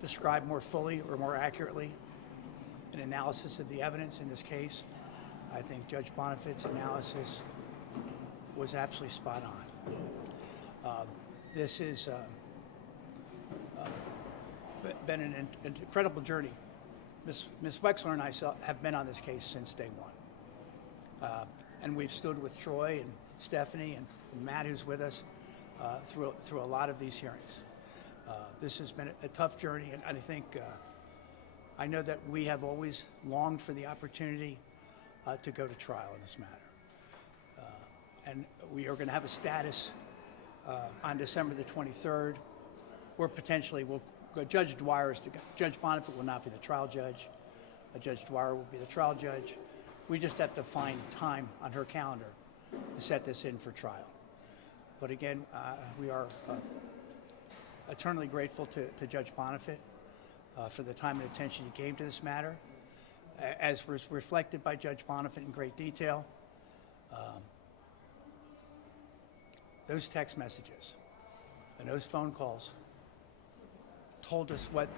describe more fully or more accurately an analysis of the evidence in this case. I think Judge Bonifant's analysis was absolutely spot on. This has been an incredible journey. Ms. Wexler and I have been on this case since day one. And we've stood with Troy and Stephanie and Matt, who's with us, through a lot of these hearings. This has been a tough journey, and I think I know that we have always longed for the opportunity to go to trial in this matter. And we are going to have a status on December the 23rd, where potentially Judge Bonifant will not be the trial judge. Judge Dwyer will be the trial judge. We just have to find time on her calendar to set this in for trial. But again, we are eternally grateful to Judge Bonifant for the time and attention he gave to this matter. As was reflected by Judge Bonifant in great detail, those text messages and those phone calls told us what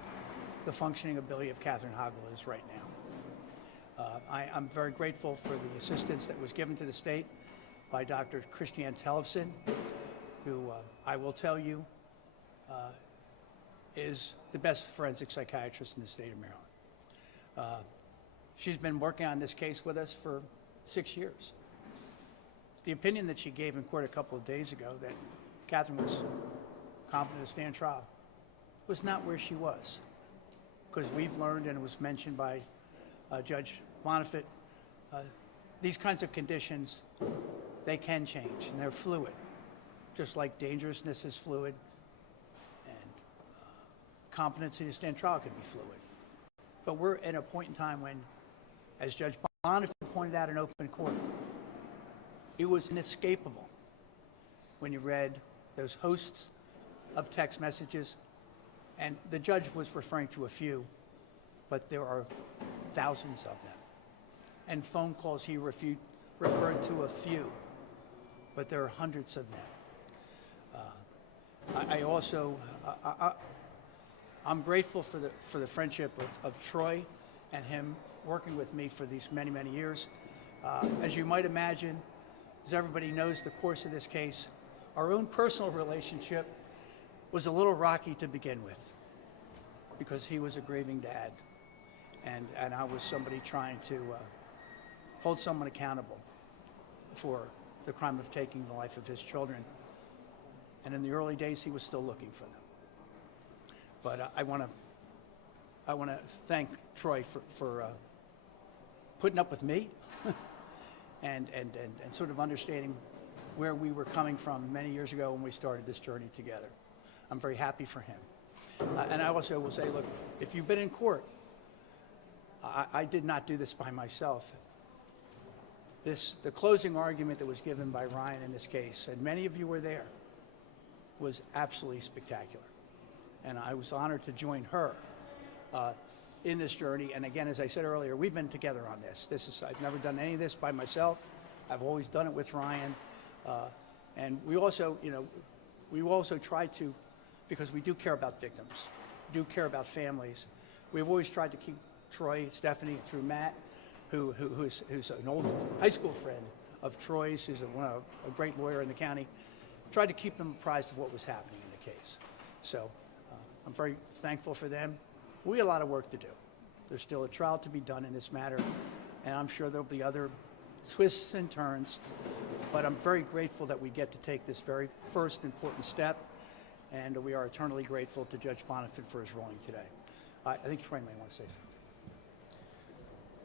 the functioning ability of Catherine Hoggle is right now. I'm very grateful for the assistance that was given to the state by Dr. Christiane Tellefson, who I will tell you is the best forensic psychiatrist in the state of Maryland. She's been working on this case with us for 6 years. The opinion that she gave in court a couple of days ago that Catherine was competent to stand trial was not where she was, because we've learned, and it was mentioned by Judge Bonifant, these kinds of conditions, they can change, and they're fluid, just like dangerousness is fluid, and competency to stand trial can be fluid. But we're at a point in time when, as Judge Bonifant pointed out in open court, it was inescapable when you read those hosts of text messages, and the judge was referring to a few, but there are thousands of them. And phone calls, he referred to a few, but there are hundreds of them. I also, I'm grateful for the friendship of Troy and him working with me for these many, many years. As you might imagine, as everybody knows the course of this case, our own personal relationship was a little rocky to begin with, because he was a grieving dad, and I was somebody trying to hold someone accountable for the crime of taking the life of his children. And in the early days, he was still looking for them. But I want to thank Troy for putting up with me and sort of understanding where we were coming from many years ago when we started this journey together. I'm very happy for him. And I also will say, look, if you've been in court, I did not do this by myself. The closing argument that was given by Ryan in this case, and many of you were there, was absolutely spectacular. And I was honored to join her in this journey. And again, as I said earlier, we've been together on this. I've never done any of this by myself. I've always done it with Ryan. And we also try to, because we do care about victims, do care about families. We've always tried to keep Troy, Stephanie, through Matt, who's an old high school friend of Troy's, who's a great lawyer in the county, tried to keep them apprised of what was happening in the case. So I'm very thankful for them. We have a lot of work to do. There's still a trial to be done in this matter, and I'm sure there'll be other twists and turns, but I'm very grateful that we get to take this very first important step, and we are eternally grateful to Judge Bonifant for his ruling today. I think Troy may want to say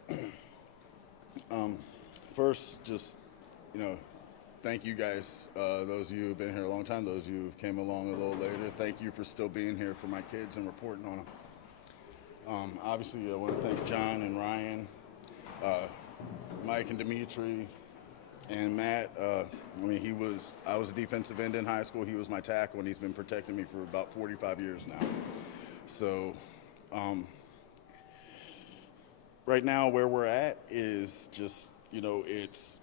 something. First, just, thank you guys, those of you who've been here a long time, those of you who came along a little later. Thank you for still being here for my kids and reporting on them. Obviously, I want to thank John and Ryan, Mike and Dimitri, and Matt. I was a defensive end in high school. He was my tackle, and he's been protecting me for about 45 years now. So, right now where we're at is just, it's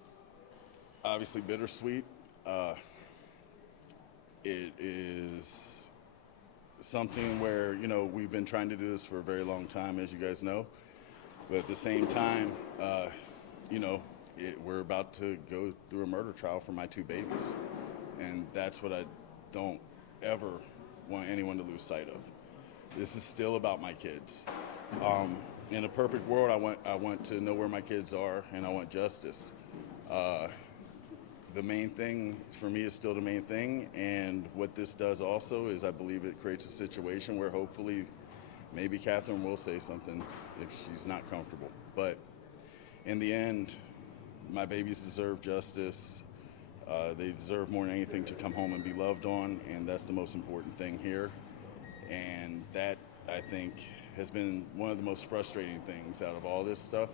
obviously bittersweet. It is something where, you know, we've been trying to do this for a very long time, as you guys know. But at the same time, you know, we're about to go through a murder trial for my 2 babies. And that's what I don't ever want anyone to lose sight of. This is still about my kids. In a perfect world, I want to know where my kids are, and I want justice. The main thing for me is still the main thing, and what this does also is I believe it creates a situation where hopefully maybe Catherine will say something if she's not comfortable. But in the end, my babies deserve justice. They deserve more than anything to come home and be loved on, and that's the most important thing here. And that, I think, has been one of the most frustrating things out of all this stuff,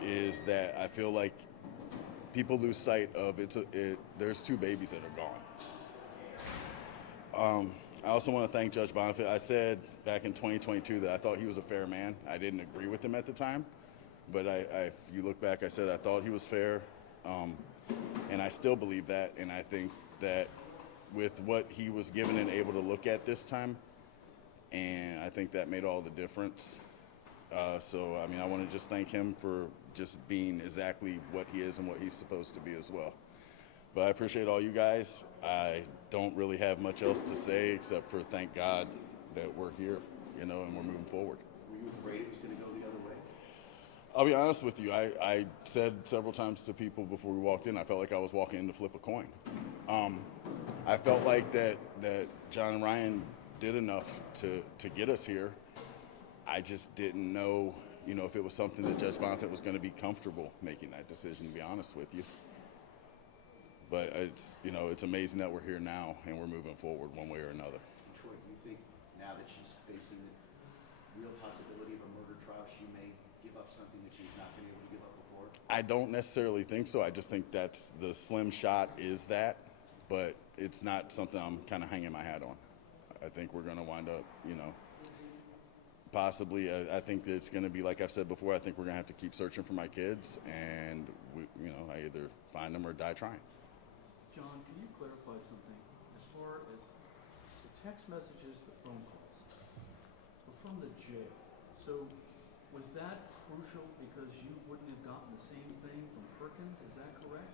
is that I feel like people lose sight of there's 2 babies that are gone. I also want to thank Judge Bonifant. I said back in 2022 that I thought he was a fair man. I didn't agree with him at the time, but if you look back, I said I thought he was fair, and I still believe that. And I think that with what he was given and able to look at this time, and I think that made all the difference. So, I mean, I want to just thank him for just being exactly what he is and what he's supposed to be as well. But I appreciate all you guys. I don't really have much else to say except for thank God that we're here, you know, and we're moving forward. Were you afraid it was going to go the other way? I'll be honest with you. I said several times to people before we walked in, I felt like I was walking in to flip a coin. I felt like that John and Ryan did enough to get us here. I just didn't know, you know, if it was something that Judge Bonifant was going to be comfortable making that decision, to be honest with you. But it's, you know, it's amazing that we're here now and we're moving forward one way or another. Troy, do you think now that she's facing the real possibility of a murder trial, she may give up something that she's not been able to give up before? I don't necessarily think so. I just think that's the slim shot is that, but it's not something I'm kind of hanging my hat on. I think we're going to wind up, you know, possibly. I think that it's going to be, like I've said before, I think we're going to have to keep searching for my kids, and you know, I either find them or die trying. John, can you clarify something? As far as the text messages, the phone calls, were from the jail. So was that crucial because you wouldn't have gotten the same thing from Perkins? Is that correct?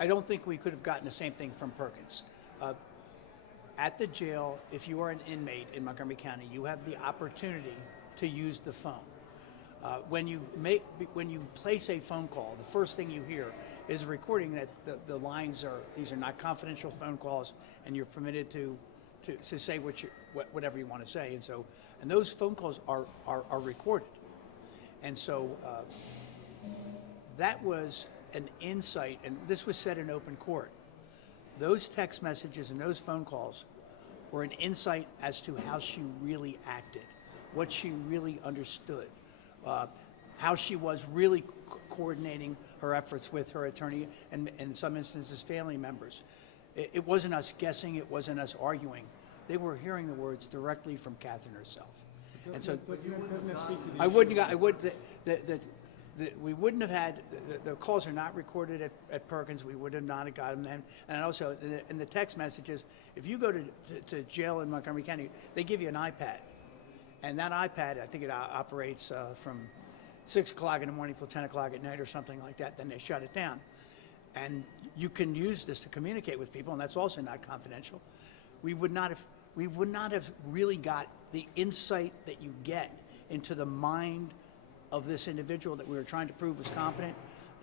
I don't think we could have gotten the same thing from Perkins. At the jail, if you are an inmate in Montgomery County, you have the opportunity to use the phone. When you place a phone call, the first thing you hear is a recording that the lines are, these are not confidential phone calls, and you're permitted to say whatever you want to say. And those phone calls are recorded. And so that was an insight, and this was said in open court. Those text messages and those phone calls were an insight as to how she really acted, what she really understood, how she was really coordinating her efforts with her attorney and in some instances family members. It wasn't us guessing, it wasn't us arguing. They were hearing the words directly from Catherine herself. And so we wouldn't have had, the calls are not recorded at Perkins. We would have not gotten them. And also, in the text messages, if you go to jail in Montgomery County, they give you an iPad. And that iPad, I think it operates from 6 o'clock in the morning till 10 o'clock at night or something like that. Then they shut it down. And you can use this to communicate with people, and that's also not confidential. We would not have really got the insight that you get into the mind of this individual that we were trying to prove was competent.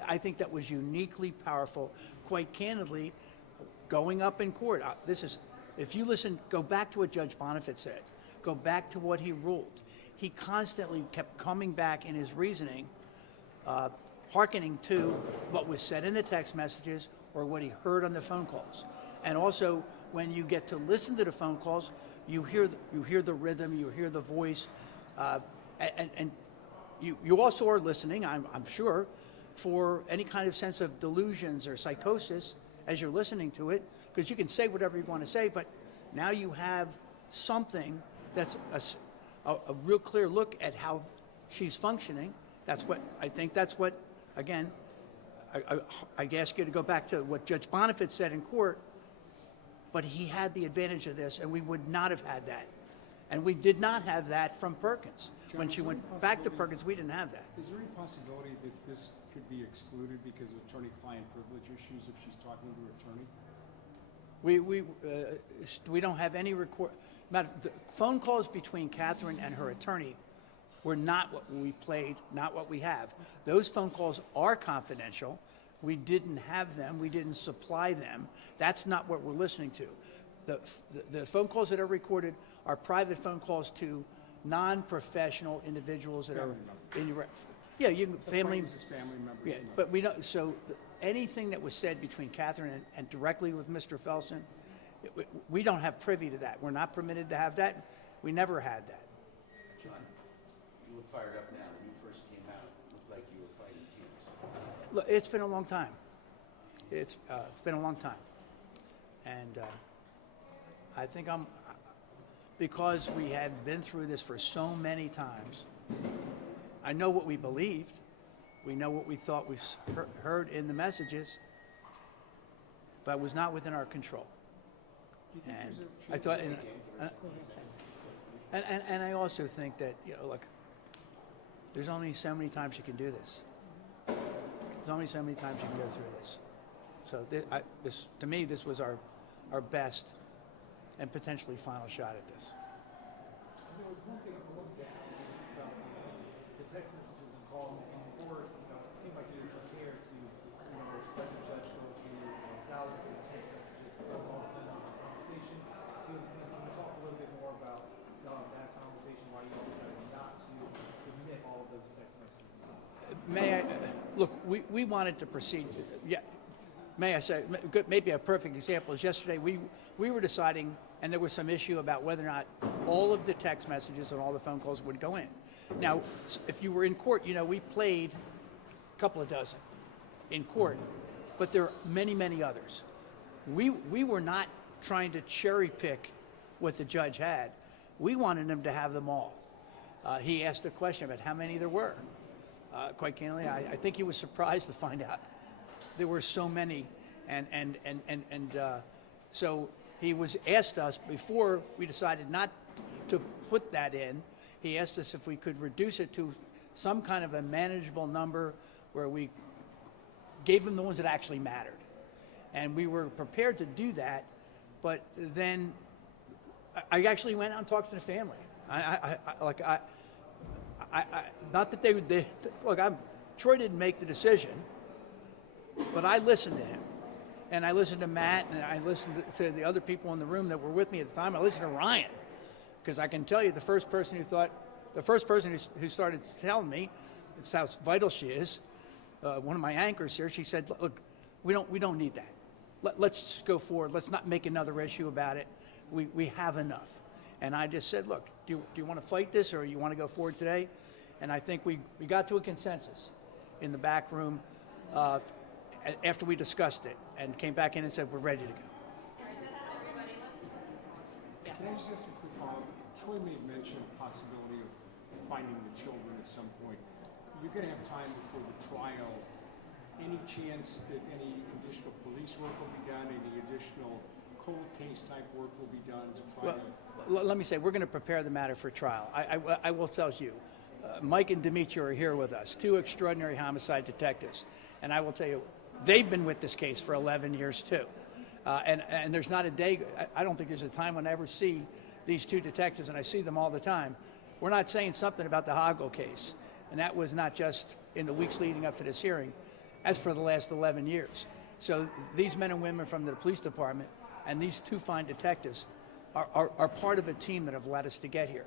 I think that was uniquely powerful. Quite candidly, going up in court, if you listen, go back to what Judge Bonifant said, go back to what he ruled. He constantly kept coming back in his reasoning, hearkening to what was said in the text messages or what he heard on the phone calls. And also, when you get to listen to the phone calls, you hear the rhythm, you hear the voice, and you also are listening, I'm sure, for any kind of sense of delusions or psychosis as you're listening to it, because you can say whatever you want to say, but now you have something that's a real clear look at how she's functioning. Again, I ask you to go back to what Judge Bonifant said in court. but he had the advantage of this, and we would not have had that. And we did not have that from Perkins. When John, she is there went any back to possibility- Perkins, we didn't have that. Is there any possibility that this could be excluded because of attorney-client privilege issues if she's talking to her attorney? We don't have any record. The phone calls between Catherine and her attorney were not what we played, not what we have. Those phone calls are confidential. We didn't have them. We didn't supply them. That's not what we're listening to. The phone calls that are recorded are private phone calls to non-professional individuals that Family are in your. Yeah, you can family. Acquaintances, family members. Yeah, and but we don't, so anything that was said between Catherine and directly with Mr. Felsen, we don't have privy to that. We're not permitted to have that. We never had that. John, you look fired up now. When you first came out, it looked like you were fighting tears. Look, it's been a long time. It's been a long time. And I think because we had been through this for so many times, I know what we believed. We know what we thought we heard in the messages, but it was not within our control. Do you think And there's a I chance- thought, and I also think that, look, there's only so many times you can do this. There's only so many times you can go through this. So this, to me, this was our best and potentially final shot at this. There was one thing I looked at about the text messages and calls before, it seemed like you were prepared to, let the judge go through thousands of text messages from all the members of the conversation. Can you talk a little bit more about that conversation, why you decided not to submit all of those text messages? May I, look, we wanted to proceed, yeah, may I say, maybe a perfect example is yesterday, we were deciding, and there was some issue about whether or not all of the text messages and all the phone calls would go in. Now, if you were in court, we played a couple of dozen in court, but there are many, many others. We were not trying to cherry pick what the judge had. We wanted him to have them all. He asked a question about how many there were. Quite candidly, I think he was surprised to find out there were so many, and so he was asked us before we decided not to put that in. He asked us if we could reduce it to some kind of a manageable number where we gave him the ones that actually mattered, and we were prepared to do that. But then I actually went out and talked to the family. Not that they look. Troy didn't make the decision, but I listened to him, and I listened to Matt, and I listened to the other people in the room that were with me at the time. I listened to Ryan, because I can tell you the first person who started telling me it's how vital she is. One of my anchors here, she said, "Look, we don't need that. Let's just go forward. Let's not make another issue about it. We have enough." And I just said, "Look, do you want to fight this, or you want to go forward today?" And I think we got to a consensus in the back room after we discussed it, and came back in and said, "We're ready to go." Can I just ask a quick follow-up? Troy made mention of the possibility of finding the children at some point. You're going to have time before the trial. Any chance that any additional police work will be done, any additional cold case type work will be done to try to... Let me say, we're going to prepare the matter for trial. I will tell you, Mike and Dimitri are here with us, two extraordinary homicide detectives. And I will tell you, they've been with this case for 11 years too. And there's not a day, I don't think there's a time when I ever see these two detectives, and I see them all the time. We're not saying something about the Hoggle case. And that was not just in the weeks leading up to this hearing, as for the last 11 years. So these men and women from the police department and these two fine detectives are part of a team that have led us to get here.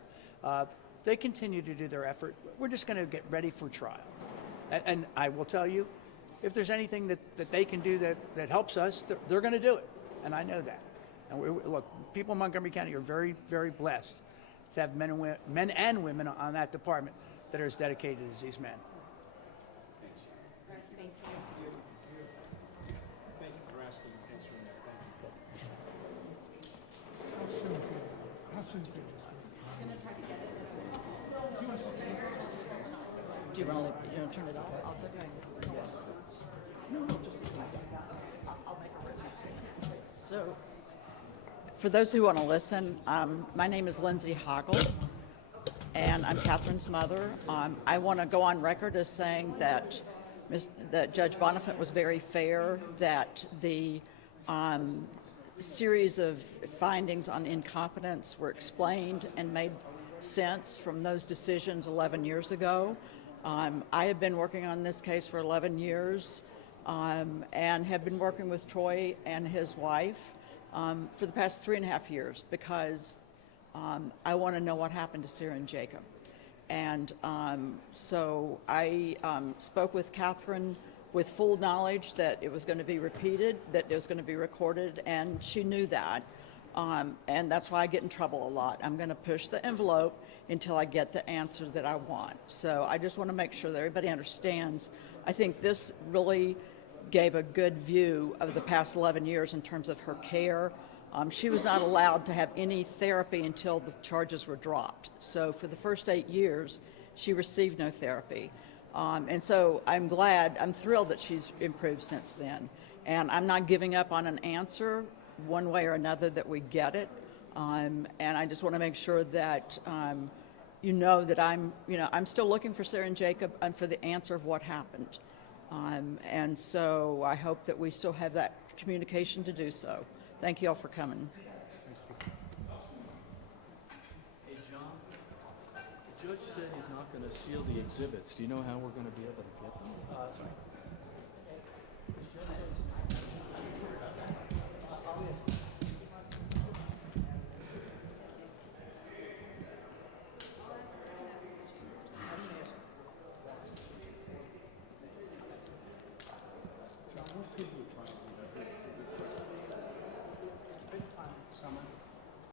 They continue to do their effort. We're just going to get ready for trial. And I will tell you, if there's anything that they can do that helps us, they're going to do it. And I know that. And look, people in Montgomery County are very, very blessed to have men and women on that department that are as dedicated as these men. Thank you for asking and answering that. Thank you. How soon could this Do you want to turn it off? I'll take it. Yes. No, just a second. I'll make a written statement. So, For those who want to listen, my name is Lindsay Hoggle, and I'm Catherine's mother. I want to go on record as saying that that Judge Bonifant was very fair, that the series of findings on incompetence were explained and made sense from those decisions 11 years ago. I have been working on this case for 11 years and have been working with Troy and his wife for the past 3.5 years because I want to know what happened to Sarah and Jacob. And so I spoke with Catherine with full knowledge that it was going to be repeated, that it was going to be recorded, and she knew that. And that's why I get in trouble a lot. I'm going to push the envelope until I get the answer that I want. So I just want to make sure that everybody understands. I think this really gave a good view of the past 11 years in terms of her care. She was not allowed to have any therapy until the charges were dropped. So for the first 8 years, she received no therapy. And so I'm thrilled that she's improved since then. And I'm not giving up on an answer one way or another that we get it. And I just want to make sure that you know that I'm still looking for Sarah and Jacob and for the answer of what happened. And so I hope that we still have that communication to do so. Thank you all for coming. Hey, John, the judge said he's not going to seal the exhibits. Do you know how we're going to be able to get them? That's right.